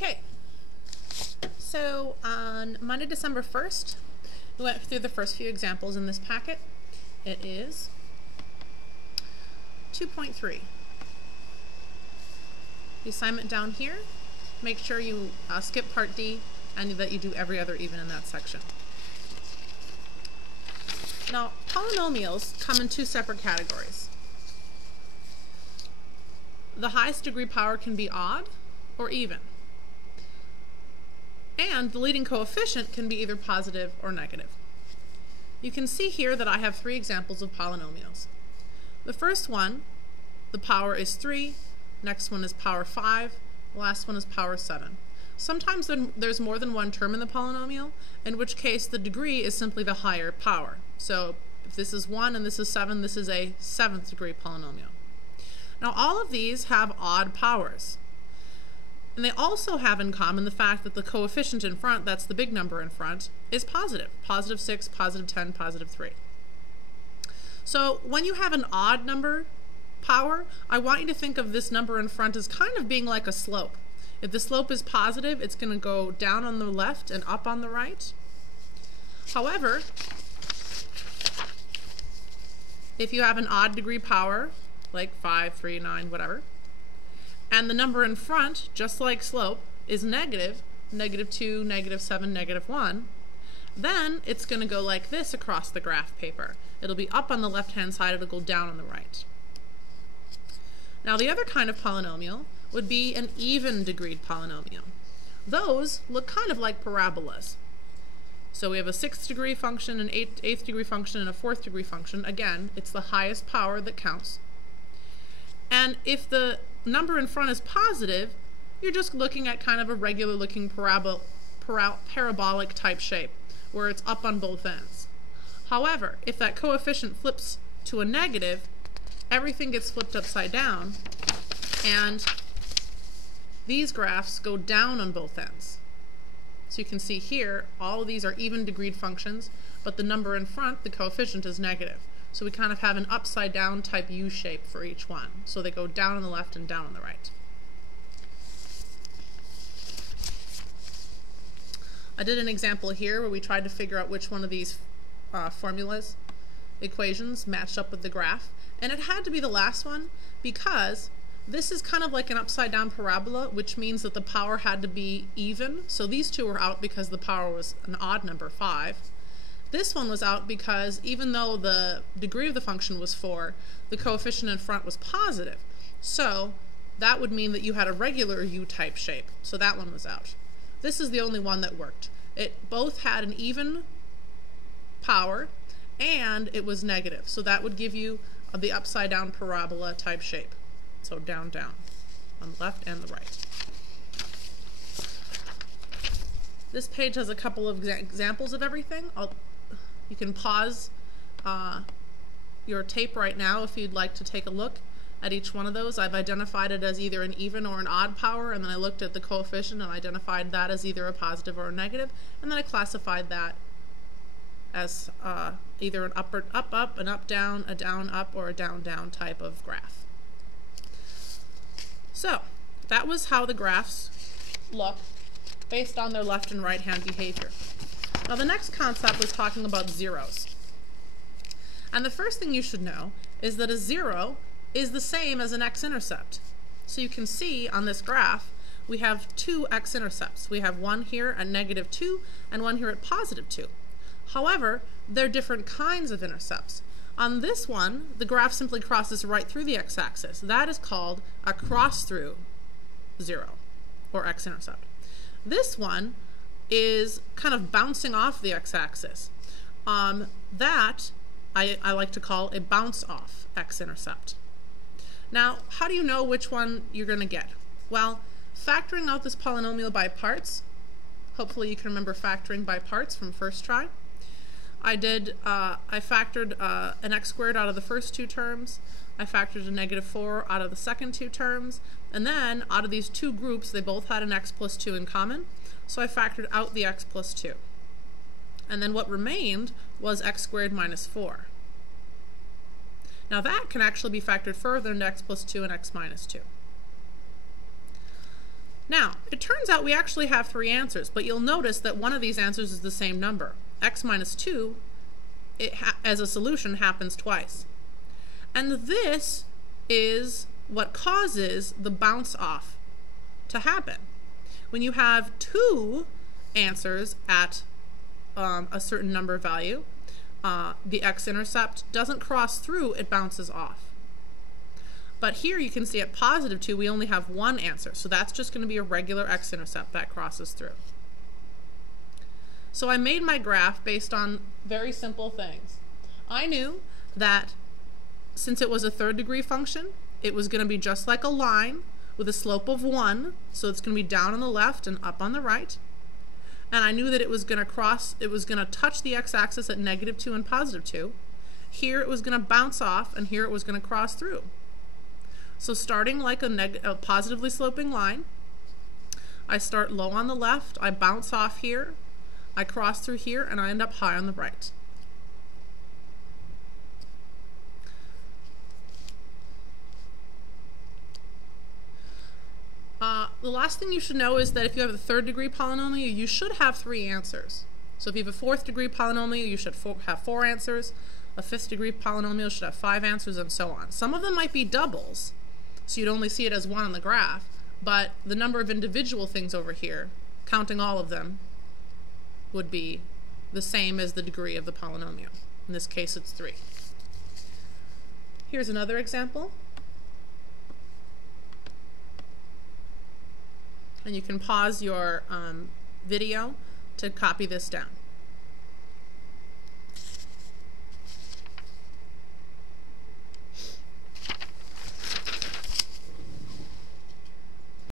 Okay, so on Monday, December 1st, we went through the first few examples in this packet. It is 2.3. The assignment down here, make sure you skip part D and that you do every other even in that section. Now, polynomials come in two separate categories. The highest degree power can be odd or even. And the leading coefficient can be either positive or negative. You can see here that I have three examples of polynomials. The first one, the power is 3, next one is power 5, the last one is power 7. Sometimes there's more than one term in the polynomial, in which case the degree is simply the higher power. So if this is 1 and this is 7, this is a 7th degree polynomial. Now all of these have odd powers. And they also have in common the fact that the coefficient in front, that's the big number in front, is positive. Positive 6, positive 10, positive 3. So when you have an odd number power, I want you to think of this number in front as kind of being like a slope. If the slope is positive, it's going to go down on the left and up on the right. However, if you have an odd degree power, like 5, 3, 9, whatever, and the number in front, just like slope, is negative, negative 2, negative 7, negative 1, then it's going to go like this across the graph paper. It'll be up on the left-hand side, it'll go down on the right. Now the other kind of polynomial would be an even degreed polynomial. Those look kind of like parabolas. So we have a 6th degree function, an 8th degree function, and a 4th degree function. Again, it's the highest power that counts. And if the number in front is positive, you're just looking at kind of a regular looking parabolic type shape where it's up on both ends. However, if that coefficient flips to a negative, everything gets flipped upside down and these graphs go down on both ends. So you can see here all of these are even degreed functions, but the number in front, the coefficient, is negative. So we kind of have an upside down type U shape for each one. So they go down on the left and down on the right. I did an example here where we tried to figure out which one of these equations matched up with the graph. And it had to be the last one because this is kind of like an upside down parabola, which means that the power had to be even. So these two were out because the power was an odd number, 5. This one was out because even though the degree of the function was 4, the coefficient in front was positive. So that would mean that you had a regular U-type shape. So that one was out. This is the only one that worked. It both had an even power and it was negative. So that would give you the upside down parabola type shape. So down, down on the left and the right. This page has a couple of examples of everything. You can pause your tape right now if you'd like to take a look at each one of those. I've identified it as either an even or an odd power, and then I looked at the coefficient and identified that as either a positive or a negative, and then I classified that as either an up, an up, down, a down, up, or a down, down type of graph. So that was how the graphs look based on their left and right hand behavior. Now the next concept was talking about zeros. And the first thing you should know is that a 0 is the same as an x-intercept. So you can see on this graph we have two x-intercepts. We have one here at -2 and one here at +2. However, they're different kinds of intercepts. On this one, the graph simply crosses right through the x-axis. That is called a cross-through 0, or x-intercept. This one is kind of bouncing off the x-axis. That I like to call a bounce-off x-intercept. Now, how do you know which one you're going to get? Well, factoring out this polynomial by parts, hopefully you can remember factoring by parts from first try. I factored an x squared out of the first two terms, I factored a -4 out of the second two terms, and then out of these two groups they both had an x plus 2 in common, so I factored out the x plus 2. And then what remained was x squared minus 4. Now that can actually be factored further into x plus 2 and x minus 2. Now, it turns out we actually have 3 answers, but you'll notice that one of these answers is the same number. X minus 2, as a solution, happens twice. And this is what causes the bounce off to happen. When you have 2 answers at a certain number value, the x-intercept doesn't cross through, it bounces off. But here you can see at positive 2 we only have 1 answer, so that's just going to be a regular x-intercept that crosses through. So I made my graph based on very simple things. I knew that since it was a third degree function, it was going to be just like a line with a slope of 1, so it's going to be down on the left and up on the right. And I knew that it was going to touch the x-axis at -2 and +2. Here it was going to bounce off, and here it was going to cross through. So starting like a positively sloping line, I start low on the left, I bounce off here, I cross through here, and I end up high on the right. The last thing you should know is that if you have a third degree polynomial, you should have 3 answers. So if you have a fourth degree polynomial, you should have 4 answers. A fifth degree polynomial should have 5 answers, and so on. Some of them might be doubles, so you'd only see it as 1 on the graph, but the number of individual things over here, counting all of them, would be the same as the degree of the polynomial. In this case, it's 3. Here's another example. And you can pause your video to copy this down.